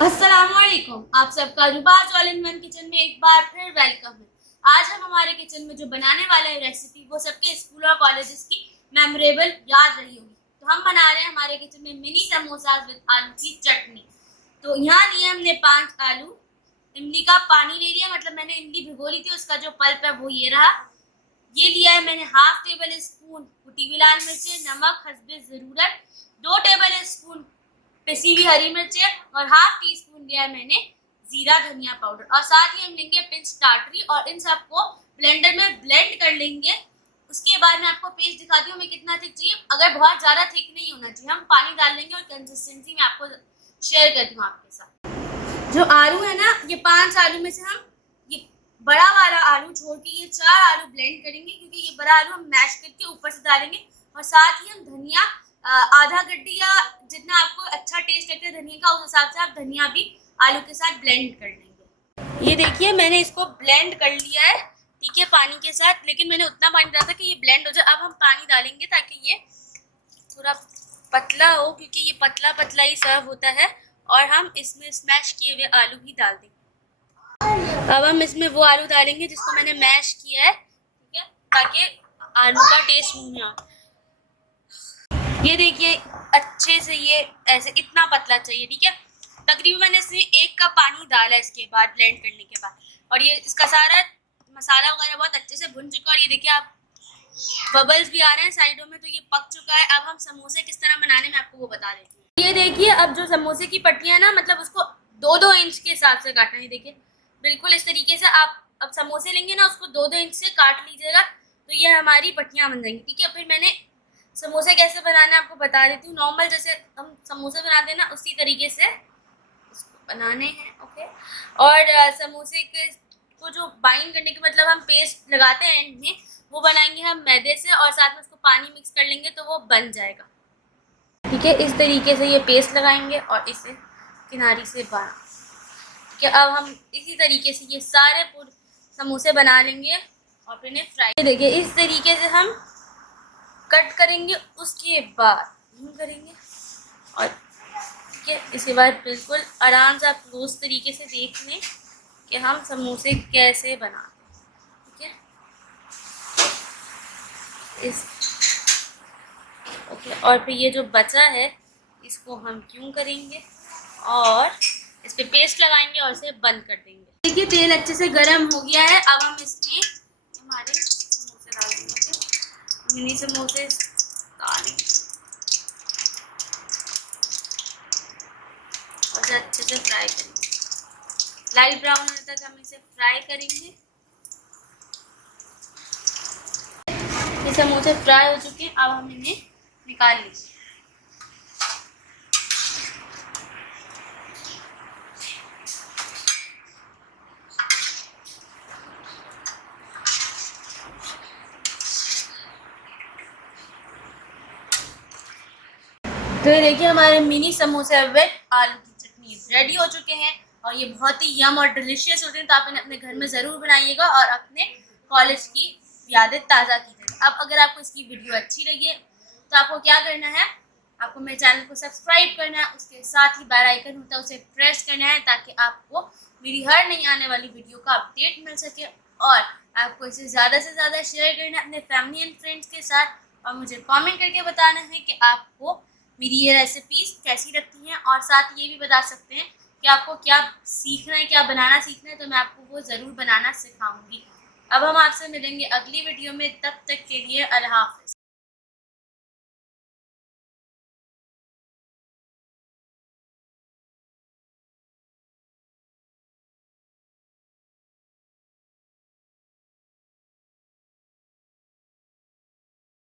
अस्सलामुअलैकुम, आप सबका रुबाज ऑल इन वन किचन में एक बार फिर वेलकम है। आज हम हमारे किचन में जो बनाने वाले हैं रेसिपी वो सबके स्कूल और कॉलेजेस की मेमोरेबल याद रही होगी। तो हम बना रहे हैं हमारे किचन में मिनी समोसा विद आलू की चटनी। तो यहाँ लिए हमने 5 आलू, इमली का पानी ले लिया, मतलब मैंने इमली भिगो ली थी, उसका जो पल्प है वो ये रहा। ये लिया है मैंने हाफ टेबल स्पून कुटी हुई लाल मिर्च, नमक हस्बे ज़रूरत, 2 टेबल स्पून पिसी हुई हरी मिर्चें और हाफ टी स्पून लिया है मैंने जीरा धनिया पाउडर, और साथ ही हम लेंगे पिंच टाटरी और इन सबको ब्लेंडर में ब्लेंड कर लेंगे। उसके बाद मैं आपको पेस्ट दिखाती हूँ हमें कितना थिक चाहिए। अगर बहुत ज़्यादा थिक नहीं होना चाहिए, हम पानी डाल लेंगे और कंसिस्टेंसी मैं आपको शेयर करती हूँ आपके साथ। जो आलू है ना, ये 5 आलू में से हम ये बड़ा वाला आलू छोड़ के ये 4 आलू ब्लेंड करेंगे, क्योंकि ये बड़ा आलू हम मैश करके ऊपर से डालेंगे। और साथ ही हम धनिया आधा गड्डी या जितना आपको अच्छा टेस्ट लगता है धनिया का, उस हिसाब से आप धनिया भी आलू के साथ ब्लेंड कर लेंगे। ये देखिए मैंने इसको ब्लेंड कर लिया है, ठीक है, पानी के साथ, लेकिन मैंने उतना पानी डाला था कि ये ब्लेंड हो जाए। अब हम पानी डालेंगे ताकि ये थोड़ा पतला हो, क्योंकि ये पतला पतला ही सर्व होता है। और हम इसमें स्मैश किए हुए आलू ही डाल देंगे। अब हम इसमें वो आलू डालेंगे जिसको मैंने मैश किया है, ठीक है, ताकि आलू का टेस्ट मुंह में आए। ये देखिए अच्छे से ये ऐसे इतना पतला चाहिए, ठीक है। तकरीबन मैंने इसमें 1 कप पानी डाला इसके बाद ब्लेंड करने के बाद, और ये इसका सारा मसाला वगैरह बहुत अच्छे से भुन चुका है। और ये देखिए आप बबल्स भी आ रहे हैं साइडों में, तो ये पक चुका है। अब हम समोसे किस तरह बनाने में आपको वो बता देती हूँ। ये देखिए अब जो समोसे की पट्टियाँ है ना, मतलब उसको 2-2 इंच के हिसाब से काटना है। देखिए बिल्कुल इस तरीके से आप अब समोसे लेंगे ना, उसको 2-2 इंच से काट लीजिएगा, तो ये हमारी पट्टियाँ बन जाएंगी, ठीक है। फिर मैंने समोसे कैसे बनाना है आपको बता देती हूँ। नॉर्मल जैसे हम समोसे बनाते हैं ना, उसी तरीके से इसको बनाने हैं, ओके। और समोसे के को जो बाइंड करने के मतलब हम पेस्ट लगाते हैं एंड में, वो बनाएंगे हम मैदे से, और साथ में उसको पानी मिक्स कर लेंगे तो वो बन जाएगा, ठीक है। इस तरीके से ये पेस्ट लगाएंगे और इसे किनारी से बाहर, ठीक है। अब हम इसी तरीके से ये सारे समोसे बना लेंगे और फिर इन्हें फ्राई, देखिए इस तरीके से हम कट करेंगे। उसके बाद करेंगे और ठीक है, इसके बाद बिल्कुल आराम से आप क्लोज तरीके से देख लें कि हम समोसे कैसे बनाते हैं, ठीक है। इस ओके, और फिर ये जो बचा है इसको हम क्यों करेंगे और इस पर पेस्ट लगाएंगे और इसे बंद कर देंगे। देखिए तेल अच्छे से गर्म हो गया है। अब हम इसमें हमारे समोसे डाल देंगे, मिनी समोसे डालेंगे और अच्छे से फ्राई करेंगे। लाइट ब्राउन होने तक हम इसे फ्राई करेंगे। ये समोसे फ्राई हो चुके हैं, अब हम इन्हें निकाल लीजिए। तो ये देखिए हमारे मिनी समोसे विद आलू की चटनी रेडी हो चुके हैं, और ये बहुत ही यम और डिलीशियस होते हैं। तो आप इन्हें अपने घर में ज़रूर बनाइएगा और अपने कॉलेज की यादें ताज़ा कीजिएगा। अब अगर आपको इसकी वीडियो अच्छी लगी है तो आपको क्या करना है, आपको मेरे चैनल को सब्सक्राइब करना है, उसके साथ ही बेल आइकन होता है उसे प्रेस करना है, ताकि आपको मेरी हर नई आने वाली वीडियो का अपडेट मिल सके। और आपको इसे ज़्यादा से ज़्यादा शेयर करना है अपने फैमिली एंड फ्रेंड्स के साथ, और मुझे कमेंट करके बताना है कि आपको मेरी ये रेसिपीज़ कैसी लगती हैं। और साथ ये भी बता सकते हैं कि आपको क्या सीखना है, क्या बनाना सीखना है, तो मैं आपको वो ज़रूर बनाना सिखाऊंगी। अब हम आपसे मिलेंगे अगली वीडियो में, तब तक के लिए अल्लाह हाफ़िज़।